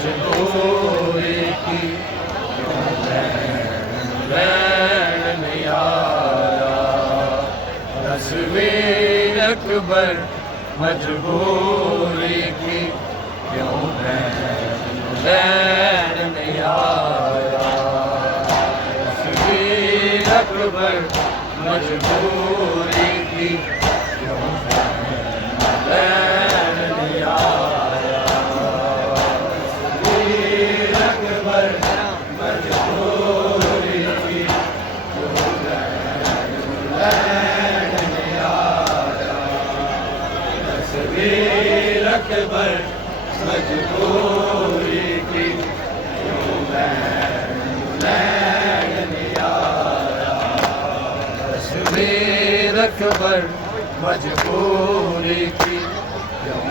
मजबूरी की रैन नहीं आया, तस्वीर अकबर मजबूरी की क्यों रैन नहीं आया, तस्वीर अकबर मजबूरी की क्यों रैन नहीं आया, तस्वीर अकबर मजबूरी की क्यों रैन नहीं आया, तस्वीर अकबर मजबूरी की क्यों रैन नहीं आया, तस्वीर अकबर मजबूरी की क्यों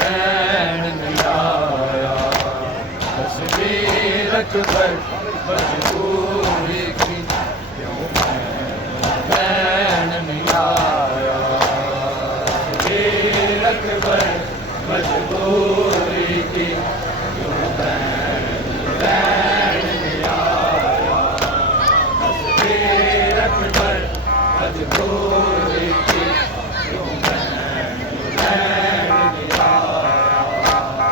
रैन नहीं आया, तस्वीर अकबर मजबूरी की क्यों रैन नहीं आया, तस्वीर अकबर मजबूरी की क्यों रैन नहीं आया, तस्वीर अकबर मजबूरी की क्यों रैन नहीं आया,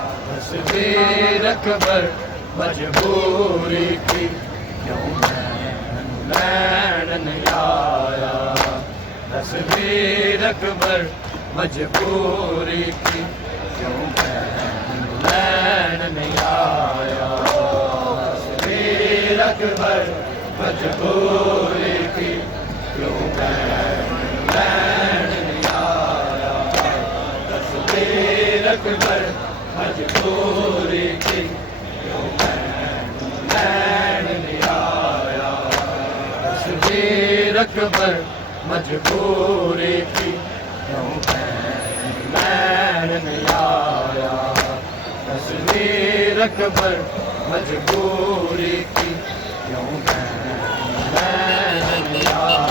तस्वीर अकबर मजबूरी की क्यों रैन नहीं आया, तस्वीर अकबर मजबूरी की क्यों रैन नहीं आया, तस्वीर अकबर मजबूरी की क्यों रैन नहीं आया, तस्वीर अकबर मजबूरी की क्यों रैन नहीं आया, तस्वीर अकबर मजबूरी की क्यों रैन नहीं आया, तस्वीर अकबर मजबूरी की क्यों रैन नहीं आया,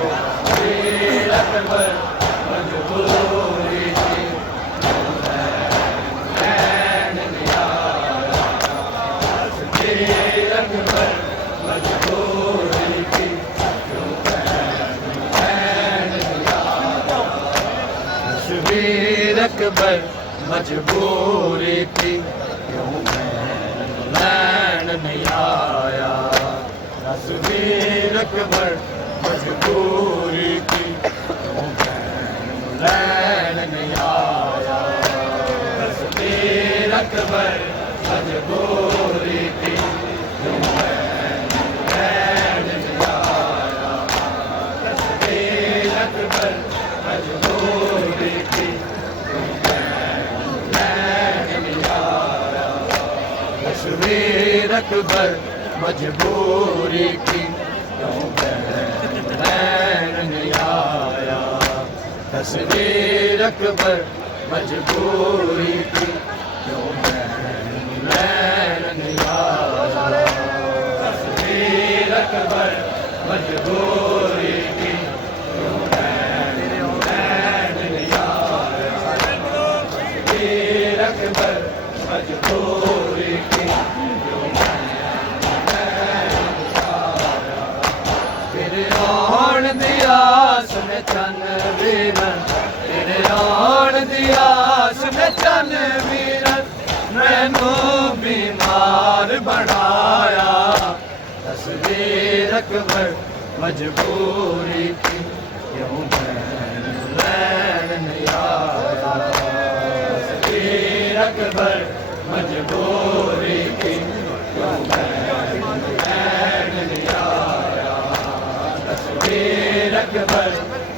तस्वीर अकबर मजबूरी की क्यों रैन नहीं आया, तस्वीर अकबर मजबूरी की क्यों रैन नहीं आया, तस्वीर अकबर मजबूरी की क्यों रैन नहीं आया, तस्वीर अकबर मजबूरी की क्यों रैन नहीं आया, तस्वीर अकबर मजबूरी की क्यों रैन नहीं आया, तस्वीर अकबर मजबूरी की तस्वीर अकबर मजबूरी की क्यों रैन नहीं आया, तस्वीर अकबर मजबूरी की क्यों रैन नहीं आया, तस्वीर अकबर मजबूरी की क्यों रैन नहीं आया, तस्वीर अकबर मजबूरी की क्यों तेरे आन दी आस में चन वीरन, तेरे आन दी आस में चन वीरन, मैनू बीमार बनाया, तस्वीर अकबर मजबूरी की क्यों रैन नहीं आया, तस्वीर अकबर मजबूरी की क्यों रैन नहीं आया, तस्वीर अकबर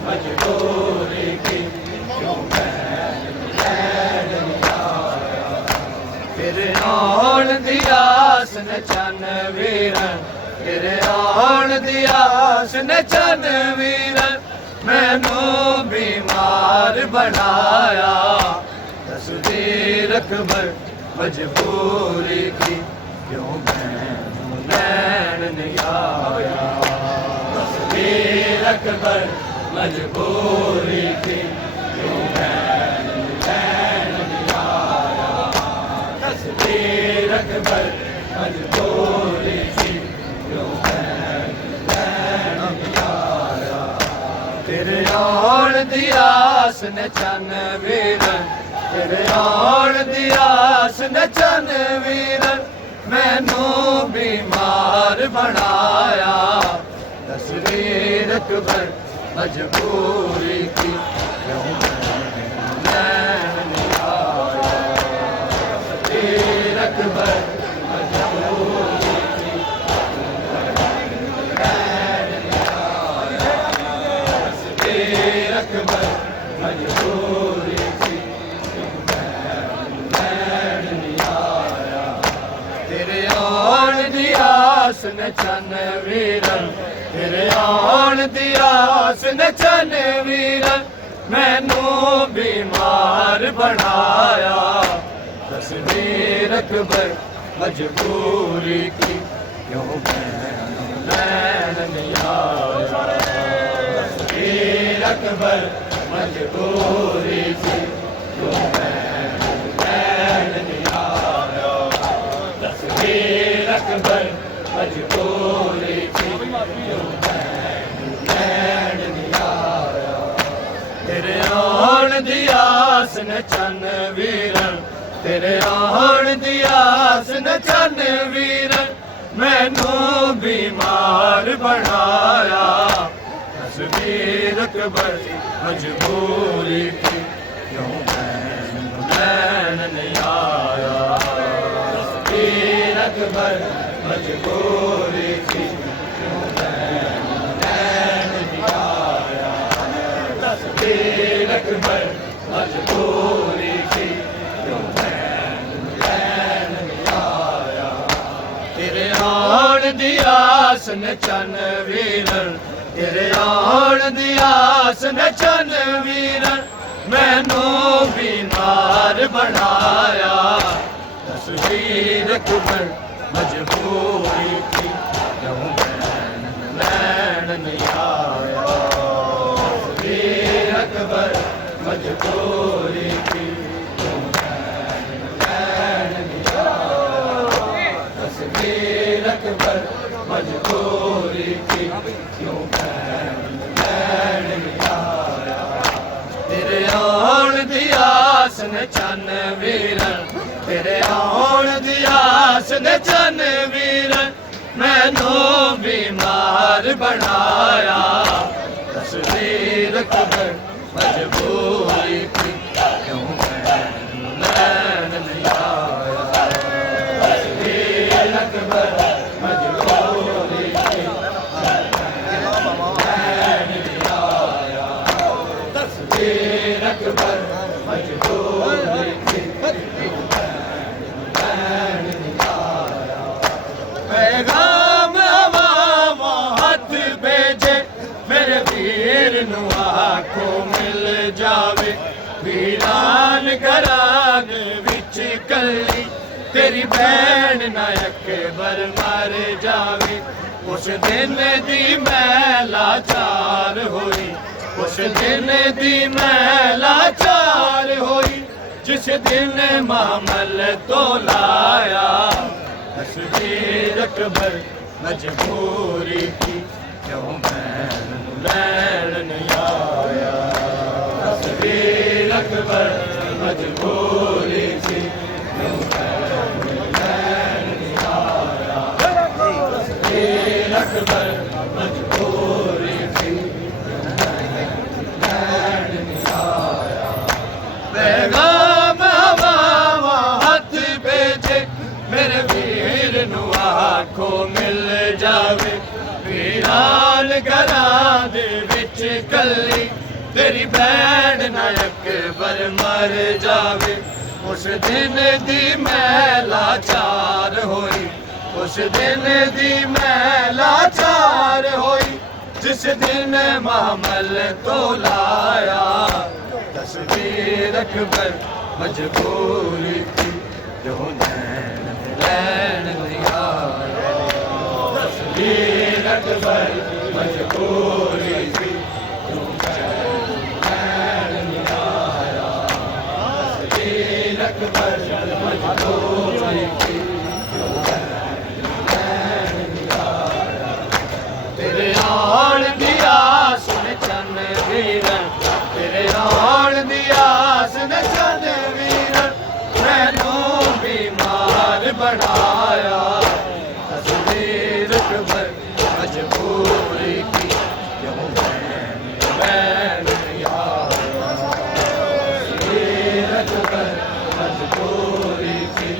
मजबूरी की क्यों रैन नहीं आया, तेरे आन दी आस ने चन वीरन, तेरे आन दी आस ने चन वीरन, मैनू बीमार बनाया, तस्वीर अकबर मजबूरी की क्यों रैन नहीं आया, अकबर मजबूरी थी क्यों बैन दिया तस्वीर अकबर मजबूरी थी क्यों बैन दिया तेरे आन दी आस ने चन वीरन तेरे आन दी आस ने चन वीरन मैनू बीमार बनाया तस्वीर अकबर मजबूरी की क्यों नैन नहीं आया तस्वीर अकबर मजबूरी की नैन नहीं आया तस्वीर अकबर मजबूरी की क्यों नैन नहीं आया तेरे आन दी आस ने चन वीरन तेरे आन दी आस ने चन वीरन मैनू बीमार बनाया तस्वीर अकबर मजबूरी की क्यों नैन नहीं आया तस्वीर अकबर मजबूरी की क्यों नैन नहीं आया तस्वीर अकबर मजबूरी की क्यों नैन नहीं आया तेरे आन दी आस ने चन वीरन तेरे आन दी आस ने चन वीरन मैनू बीमार बनाया तस्वीर अकबर मजबूरी की क्यों नैन नहीं आया तस्वीर अकबर मजबूरी की क्यों नैन नहीं आया तस्वीर अकबर मजबूरी की क्यों नैन नहीं आया तेरे आन दी आस ने चन वीरन तेरे आन दी आस ने चन वीरन मैनू बीमार बनाया तस्वीर अकबर मजबूरी थी क्यों नैन नहीं आया तस्वीर अकबर मजबूरी थी क्यों नैन नहीं आया तस्वीर अकबर मजबूरी थी क्यों नैन नहीं आया तेरे आन दी आस ने चन वीरन तेरे आन दी आस ने चन वीरन मैनू बीमार बनाया तस्वीर अकबर मजबूरी थी क्यों नैन नहीं आया तस्वीर अकबर मजबूरी थी नैन नहीं आया तस्वीर अकबर मजबूरी थी पैगाम हवा हाथ भेजे मेरे वीर नू आखो मिल जावे वीरान घरान विच कली तेरी भैन नायक बर मर जावे उस दिन दी मैं लाचार होई उस दिन दी मैं लाचार होई जिस दिन मामल तो लाया तस्वीर अकबर मजबूरी की क्यों नैन नहीं आया तस्वीर अकबर मजबूरी की क्यों नैन नहीं आया तस्वीर अकबर मजबूरी की क्यों नैन नहीं आया पैगाम हवा हाथ भेजे मेरे वीर नू आखो मिल जावे वीरान घरां दे विच कली तेरी भैन नायक बर मर जावे उस दिन दी मैं लाचार होई उस दिन दी मैं लाचार होई जिस दिन मामल तो लाया तस्वीर अकबर मजबूरी थी जो नैन नहीं आया तस्वीर अकबर मजबूरी थी मजबूरी की, क्यों बैन यार सीरत पर मजबूरी की,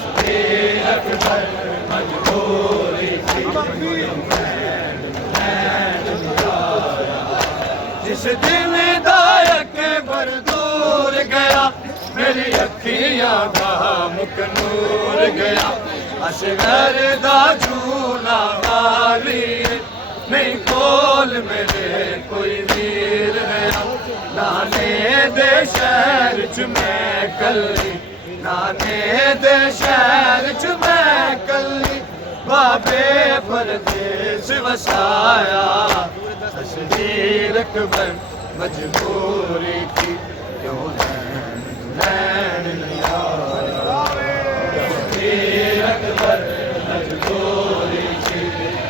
सीरत पर मजबूरी की, जिस दिन दायक बर दूर गया मेरी अखियां दा मुख नूर गया, असगर दा झूला वाली नहीं कोल मेरे कोई वीर रहा, नाने दे शहर च मैं कली, नाने दे शहर च मैं कली, बाबे परदेस वसाया, तस्वीर अकबर मजबूरी की, क्यों नैन नहीं आया, तस्वीर अकबर मजबूरी की,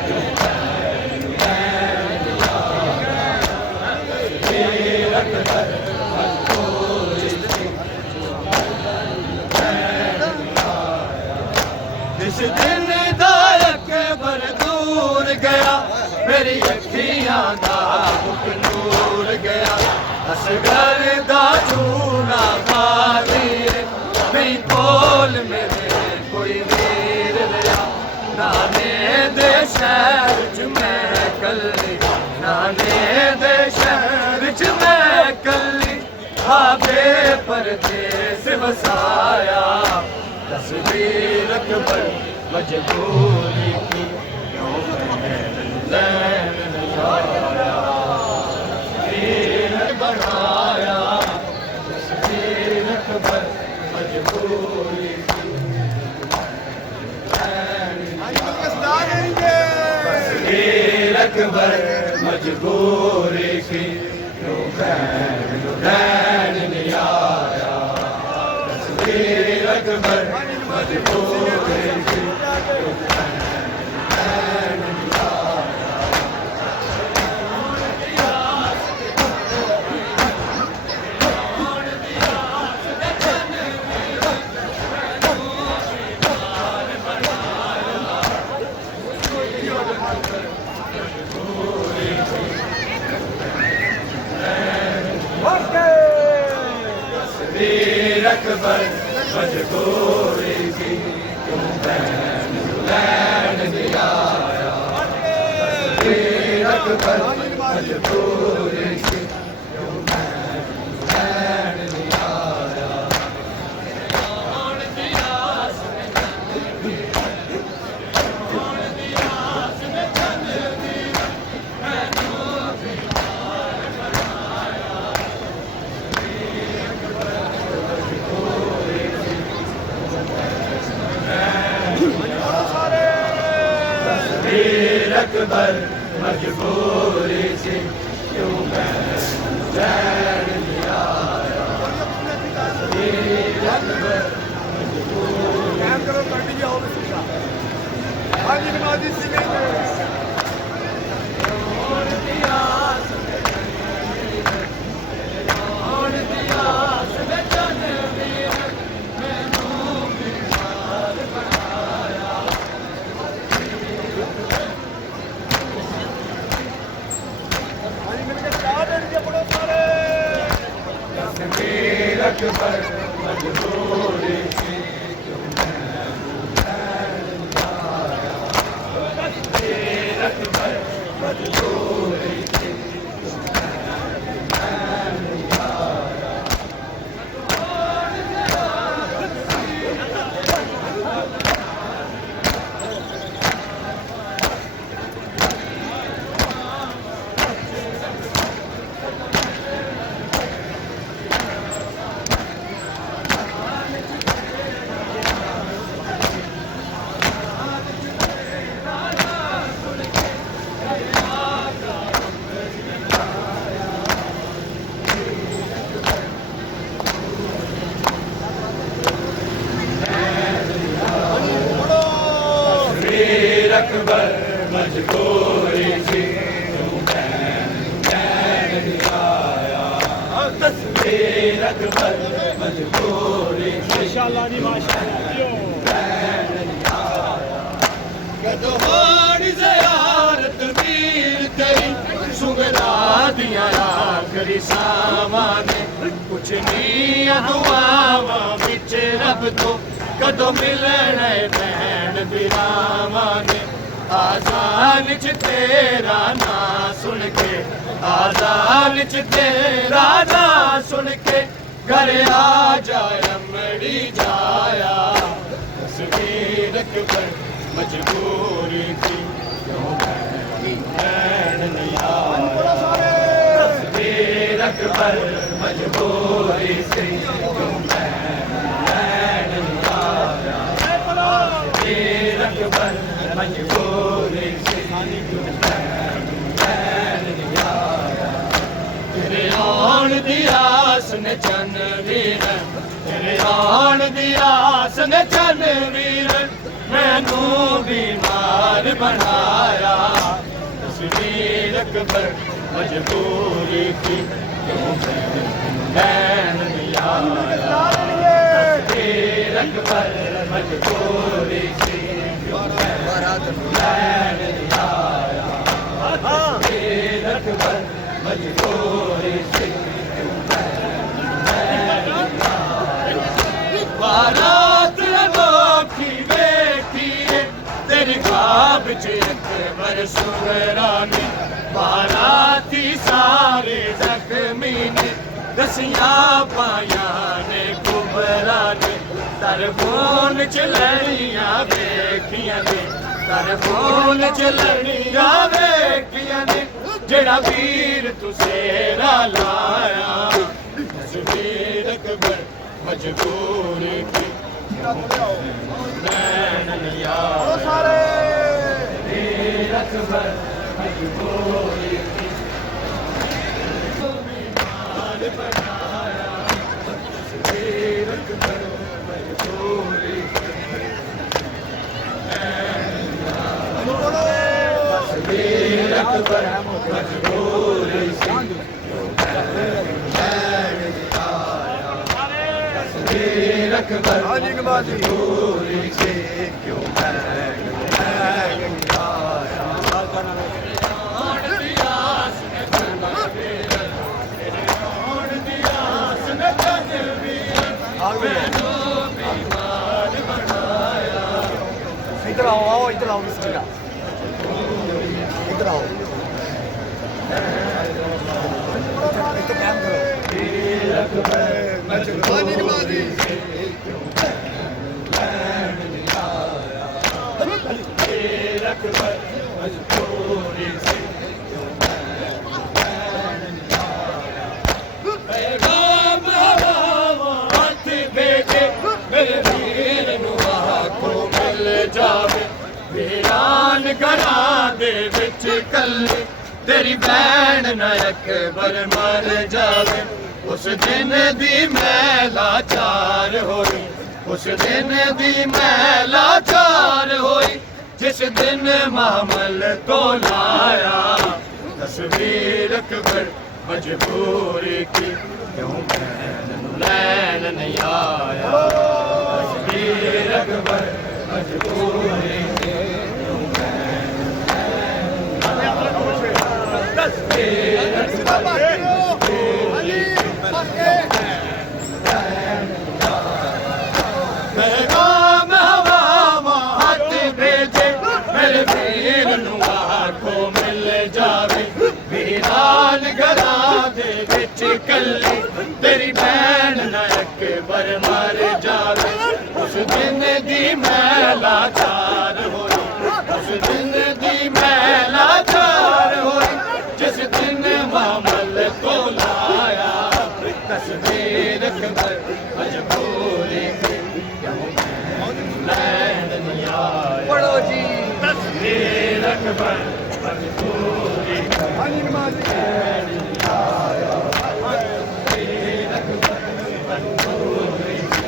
क्यों नैन नहीं आया, तस्वीर अकबर मजबूरी की, नैन नहीं आया। जिस दिन दायक बर दूर गया मेरी अखियां दा मुख नूर गया, असगर दा झूला खाली नहीं कोल मेरे कोई वीर रहा, नाने दे शहर च मैं कली, नाने दे शहर च मैं कली, आबे परदेस वसाया, तस्वीर अकबर मजबूरी की, क्यों नैन नहीं आया, तस्वीर बनाया, तस्वीर अकबर मजबूरी की, तस्वीर अकबर मजबूरी की, क्यों नैन नहीं आया, तस्वीर अकबर मजबूरी की, तस्वीर अकबर मजबूरी की, क्यों नैन नहीं आया, तस्वीर अकबर मजबूरी की, क्यों नैन नहीं आया। तस्वीर अकबर मजबूरी से, क्यों नैन नहीं आया, तस्वीर अकबर तस्वीर अकबर मजबूरी से, क्यों नैन नहीं आया, तस्वीर अकबर मजबूरी से, क्यों नैन नहीं आया। तस्वीर अकबर मजबूरी थी, क्यों नैन नहीं आया, तस्वीर अकबर मजबूरी थी, माशाअल्लाह। सावाने कुछ नहीं दुआवा बिच रब तो कदों मिलना भैन बिरावाने आजान च तेरा ना सुन के आजान च तेरा ना सुन के घर आ जाए अमड़ी जाया तस्वीर पर मजबूरी थी क्यों भैन नहीं आया तस्वीर पर मजबूरी थी क्यों भैन नहीं आया तस्वीर पर मजबूरी थी क्यों भैन नहीं आया तेरे आन दी आस ने चन वीर तेरे आन दी आस ने चन वीर मैनू बीमार बनाया तस्वीर पर मजबूरी थी क्यों भैन नहीं आया तस्वीर पर मजबूरी थी क्यों भैन नहीं आया तस्वीर पर मजबूरी थी क्यों भैन नहीं आया बारात अनोखी बेटी तेरी ख्वाब च अकबर सुगरा ने बाराती सारे जख्मी ने दसियां पाया ने कुबरा ने तरफोन च लड़ियां वेखियां ने तरफोन च लड़ियां वेखियां ने जेड़ा वीर तुसेरा लाया तस्वीर अकबर मजबूरी थी भैन नहीं आया तस्वीर अकबर मजबूरी थी बीमार बनाया तस्वीर अकबर मजबूरी थी तस्वीर अकबर मजबूरी थी तस्वीर अकबर मजबूरी थी क्यों भैन नहीं आया आन दी आस ने चन वीर तेरे आन दी आस ने चन वीर मैनू बीमार बनाया इधर आओ बिस्मिल्लाह इधर आओ तो काम करो तस्वीर अकबर मजबूरी थी क्यों भैन नहीं आया तस्वीर अकबर मजबूरी थी क्यों भैन नहीं आया पैगाम हवा हाथ भेजे मेरे वीर नू आखो मिल जावे वीरान घरा दे विच कल्ले तेरी भैन ना अकबर मर जावे उस दिन दी मैला चार होई उस दिन दी मैला चार होई जिस दिन मामल तो लाया तस्वीर अकबर मजबूरी थी क्यों भैन लैन नहीं आया तस्वीर अकबर मजबूरी थी क्यों भैन तस्वीर अकबर पैगाम हवा हाथ भेजे मेरे वीर नू आखो मिल जावे वीरान घरा दे विच कल्ली तेरी भैन ना अकबर मर जावे उस दिन दी मैला चार होई उस दिन दी मैला चार होई जिस दिन मामल तो लाया तस्वीर अकबर मजबूरी थी क्यों लैन नहीं आया पढ़ो जी तस्वीर अकबर मजबूरी थी लैन नहीं आया तस्वीर अकबर मजबूरी थी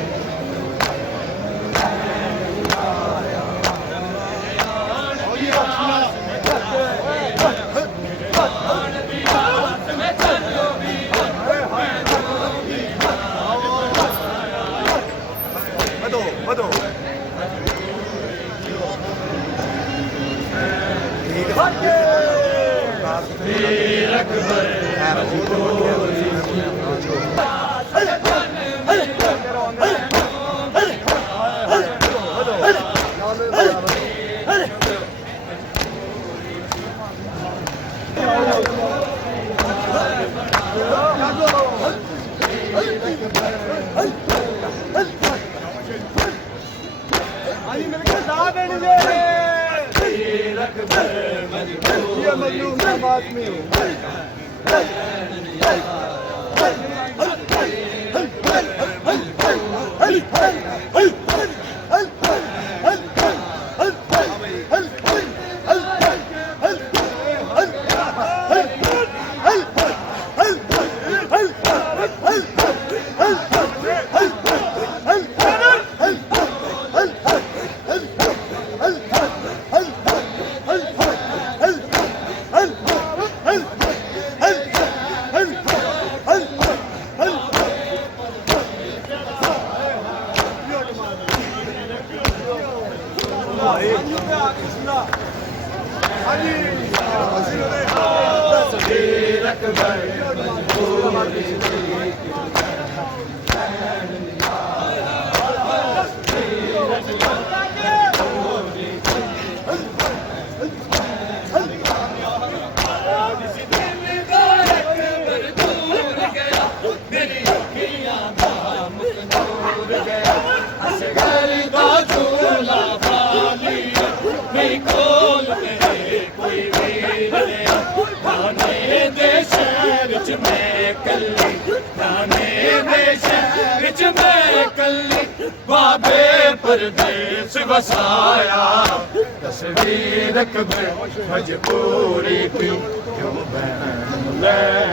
बदो तस्वीर अकबर Ali मिलके साथ देंगे ये मजलूम समाज में बाबे परदेस बसाया तस्वीर अकबर मजबूरी थी क्यों बहन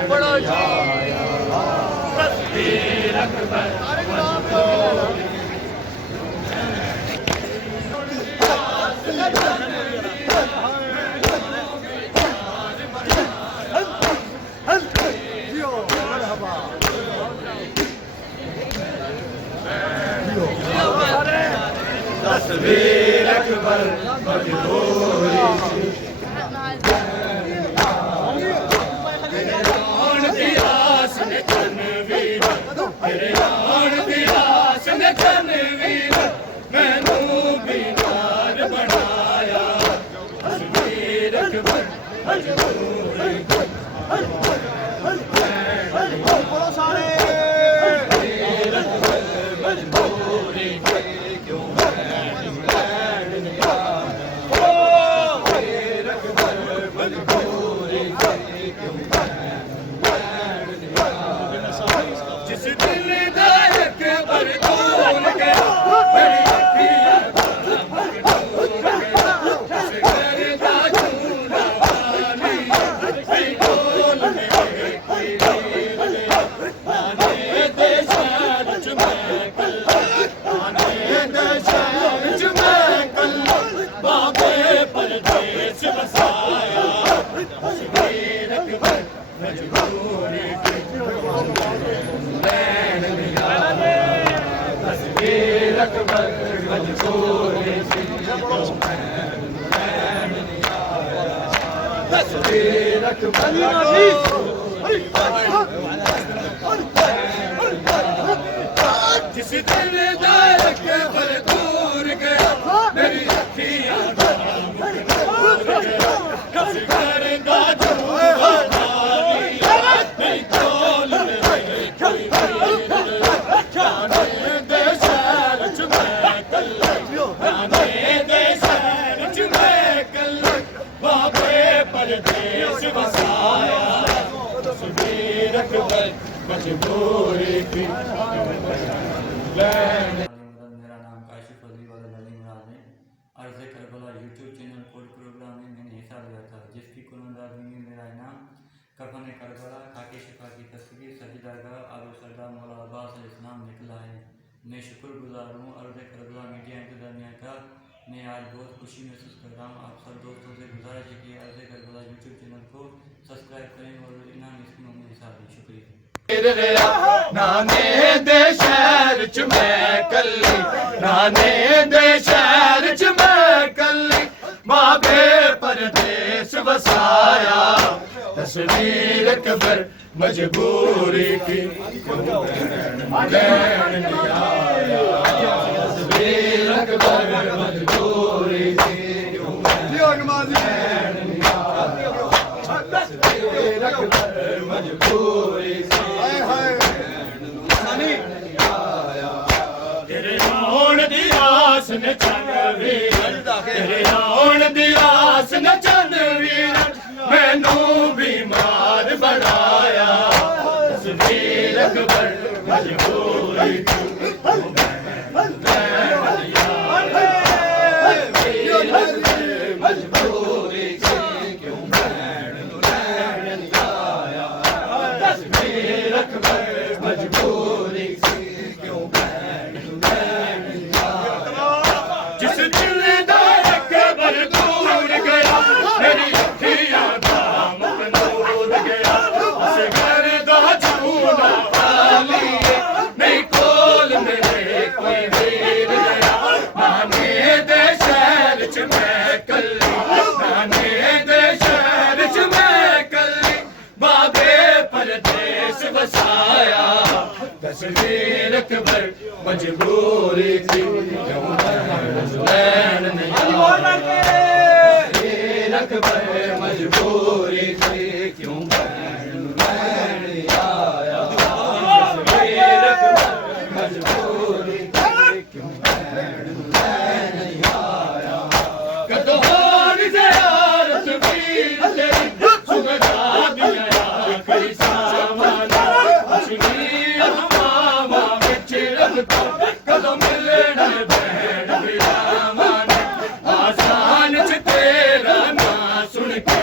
बड़ा आया तस्वीर अकबर मजबूरी तस्वीर अकबर मजबूरी तेरे राण दी आस ने चनवीर तेरे राण दी आस ने चनवीर मैनू बीमार बनाया तस्वीर अकबर मजबूरी जिस दिन दायक पर दूर गया मेरी अखियां कस कर दा जुआ नहीं खोल कोई दे शहर च मैं कल दे शहर च मैं कल बाबे परदेस बसाया तस्वीर अकबर मजबूरी थी मेरा नाम काशिफ अली वाला अली मुराद है। अर्ज़ Karbala YouTube channel code program में मैंने हिस्सा लिया था जिसकी कुलंदाजी में मेरा इनाम कफन करबला खाकी शिफा की तस्वीर सजदागाह आलू सरदार मौला अब्बास अलैहिस्सलाम निकला है। मैं शुक्रगुजार हूँ अर्ज़ करबला मीडिया इंतजामिया का। मैं आज बहुत खुशी महसूस कर रहा हूँ। आप सब दोस्तों से गुजारिश है कि अर्ज़ करबला यूट्यूब चैनल को सब्सक्राइब करें और इनाम स्कीमों में हिस्सा लें। शुक्रिया। नाने दे शहर च मैं कल्ली नाने दे शहर च मैं कल्ली बाबे परदेस बसाया तस्वीर अकबर मजबूरी की लैन नहीं आया तस्वीर अकबर मजबूरी की जियो नमाजी तस्वीर अकबर मजबूरी की हाय हाय सानी तेरे आउण दी आस न चंद वीर तेरे आउण दी आस न चंद वीर मैनू बीमार बनाया तस्वीर अकबर मजबूरी की मजबूरी की क्यों भैन लैन नहीं आया तस्वीर अकबर मजबूरी की क्यों भैन लैन नहीं आया जिस दिल दा अकबर दूर गया मेरी अखियां दा मुकनूर गया उस घर दा झूला वाली नहीं कोल मेरे कोई वीर गया नाने दे शहर च मैं कल्ली नाने दे शहर च मैं कल्ली बाबे परदेस बसाया तस्वीर अकबर मजबूरी थी क्यों लैन नहीं आया तस्वीर अकबर मजबूरी थी क्यों लैन नहीं आया तस्वीर अकबर मजबूरी थी क्यों लैन नहीं आया कदों होर ज़ियारत वीर तेरी सुगदा दिया आखिरी सावन कश्मीर हमामा विच रबता कदों मिलना भैन विरामान आसान च तेरा नां सुन के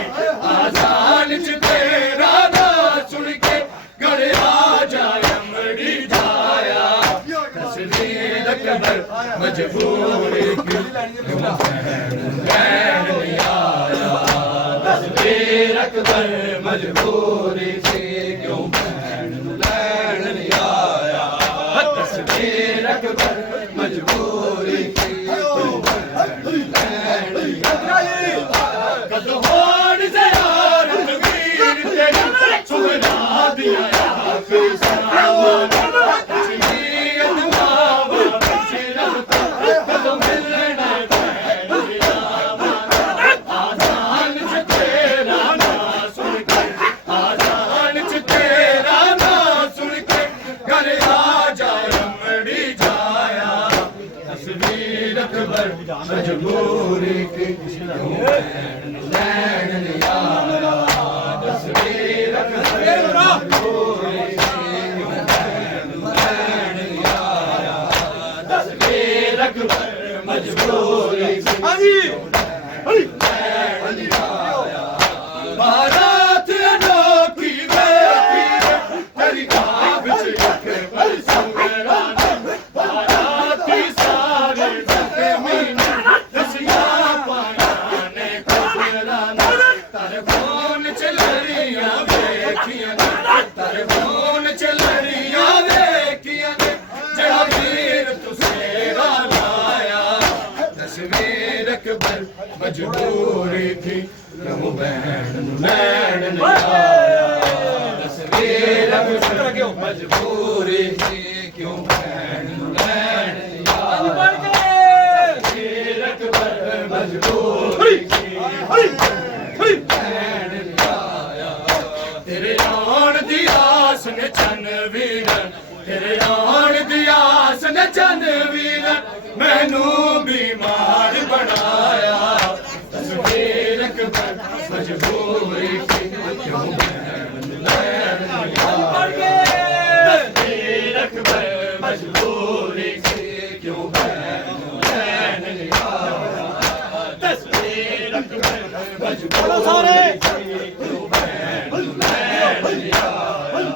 आसान च तेरा नां सुन के गड़े आ जाए अमड़ी जाया तस्वीर अकबर मजबूरी की क्यों भैन लैन नहीं आया तस्वीर अकबर मजबूरी थी क्यों भैन लैन नहीं आया तस्वीर अकबर मजबूरी थी क्यों भैन लैन नहीं आया कदों होर ज़ियारत वीर तेरी सुगदा दिया आखिरी सावन कश्मीर हमामा विच रबता कदों मिलना भैन विरामान आसान च तेरा नां सुन के आसान च तेरा नां सुन के घर आ जाए अमड़ी जाया तस्वीर अकबर मजबूरी की क्यों भैन लैन नहीं आया तस्वीर अकबर मजबूरी की क्यों भैन लैन नहीं आया तस्वीर अकबर मजबूरी की हाजी बारात अनोखी बेटी तेरी गाँव च अकबर संगरा बाराती सारे मीना दसियां पाया ने खबरा तारे फोन च लड़ियां वेखियां तारे फोन च लड़ियां वेखियां जड़ा वीर तुसेरा लाया तस्वीर अकबर मजबूरी थी क्यों भैन लैन नहीं आया तस्वीर अकबर मजबूरी थी क्यों भैन लैन नहीं आया तस्वीर अकबर मजबूरी थी लैन नहीं आया तेरे आउण दी आस न चन वीर तेरे आउण दी आस न चन वीर मैनू बीमार बनाया तस्वीर अकबर मजबूरी थी क्यों भैन लैन नहीं आया तस्वीर अकबर मजबूरी थी क्यों भैन लैन नहीं आया तस्वीर अकबर मजबूरी थी क्यों भैन लैन नहीं आया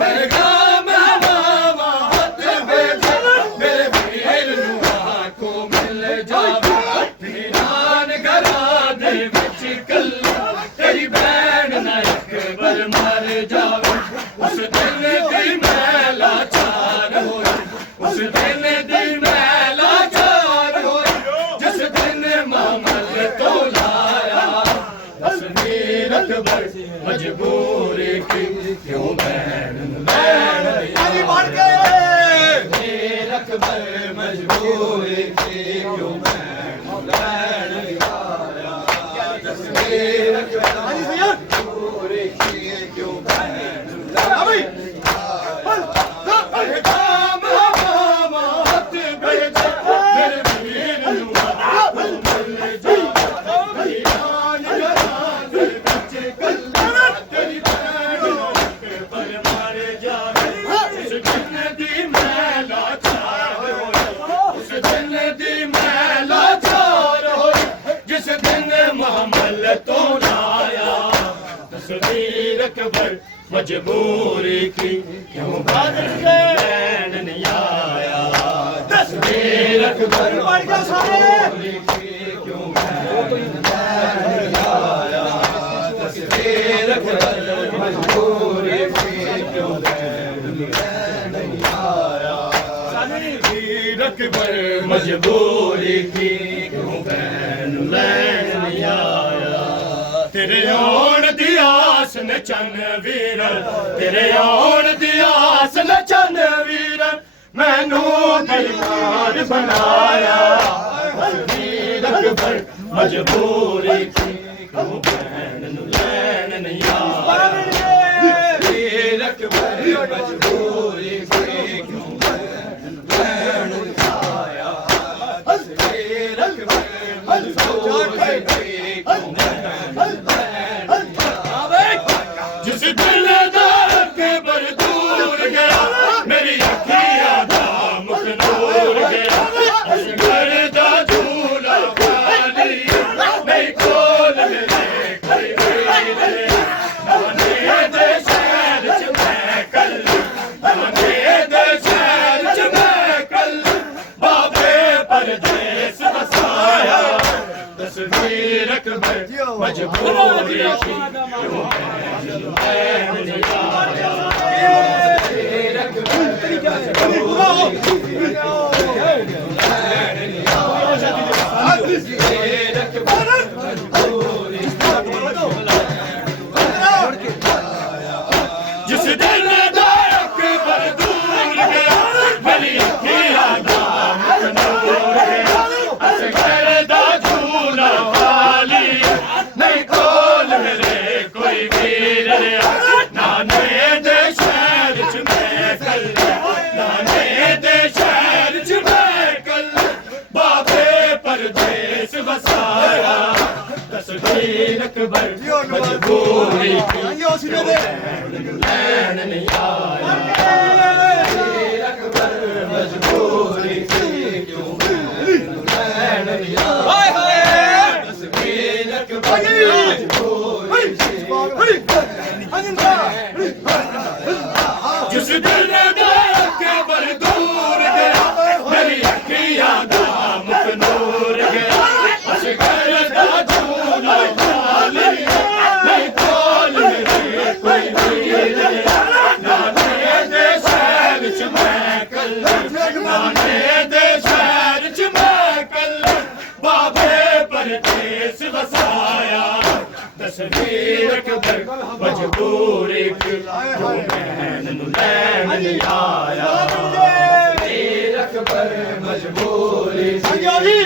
पैगाम हमामा हाथ भेजे मेरे वीर नू आंखों मिल जावे वीरान घरा दे विच कल्ली तेरी भैन ना अकबर मर जावे उस दिन दी मैं लाचार होई उस दिन दी मैं लाचार होई जिस दिन मामल तो लाया तस्वीर ਅਕਬਰ ਮਜਬੂਰੀ ਕੀ ਕਿਉਂ ਬੈਣ ਲੈਣ ਆਜੀ ਬਣ ਗਏ ਤਸਵੀਰ ਅਕਬਰ ਮਜਬੂਰੀ ਕੀ ਕਿਉਂ ਬੈਣ ਲੈਣ ਆਇਆ ਤਸਵੀਰ ਅਕਬਰ ਆਜੀ ਸਯਦ ਮਜਬੂਰੀ ਕੀ ਕਿਉਂ ਬੈਣ ਆ ਬਈ ਕਾਮ ਹਵਾ ਹੱਥ ਭੇਜ ਮੇਰੇ ਵੀਰ ਨੂੰ ਮਿਲ ਜਾ ਜਾਨ ਜਹਾਨ ਵਿੱਚ ਕੱਲਾ ਤੇਰੀ ਭੈਣ ਪਰ ਮਰ ਜਾਵੇ ਉਸ ਦਿਨ ਦੀ ਮੈਂ ਲਾਚਾਰ ਹੋਈ ਉਸ ਦਿਨ ਦੀ ਮੈਂ ਲਾਚਾਰ ਹੋਈ ਜਿਸ ਦਿਨ ਮੁਹੰਮਦ ਤੋਂ ਲਾਇਆ ਤਸਵੀਰ ਅਕਬਰ मजबूरी की क्यों बदल नैन नहीं आया तस्वीर अकबर मजबूरी की क्यों नैन नहीं आया तस्वीर अकबर मजबूरी की क्यों नैन नहीं आया तस्वीर अकबर मजबूरी की क्यों नैन नहीं आया तेरे आउण दी आस न चन वीरन तेरे आउण दी आस न चन वीरन मैनू दीवार बनाया तस्वीर अकबर मजबूरी की क्यों भैन नू लैन नहीं आया तस्वीर अकबर मजबूरी की क्यों भैन नू लैन नहीं आया तस्वीर अकबर मजबूरी की क्यों जिस दिल दा अकबर दूर गया मेरी अखियां दा मुख नूर गया असगर दा झूला खाली नहीं कोल मेरे कोई वीर नाने दे शहर च मैं कल नाने दे शहर च मैं कल बाबे परदेस बसाया तस्वीर अकबर मजबूरी की क्यों नैन नहीं आया तस्वीर अकबर मजबूरी की क्यों नैन नहीं आया तस्वीर अकबर मजबूरी की जिस दिन दा अकबर दूर गया मेरी अखियां दा मुख नूर गया असगर दा झूला खाली नहीं कोल मेरे कोई वीर नाने दे शहर च मैं कल नाने दे शहर च मैं कल बाबे परदेस बसाया तस्वीर अकबर मजबूरी की नैन नहीं आया तस्वीर अकबर मजबूरी की क्यों नैन नहीं आया तस्वीर अकबर मजबूरी जिस दिल दा अकबर दूर गया मेरी अखियां दा मुख नूर गया असगर दा झूला खाली नहीं कोल मेरे कोई वीर नाने दे शहर च मैं कल नाने दे शहर च मैं कल बाबे परदेस बसाया तस्वीर अकबर मजबूरी की क्यों नैन नू लैन नहीं आया तस्वीर अकबर मजबूरी की आजी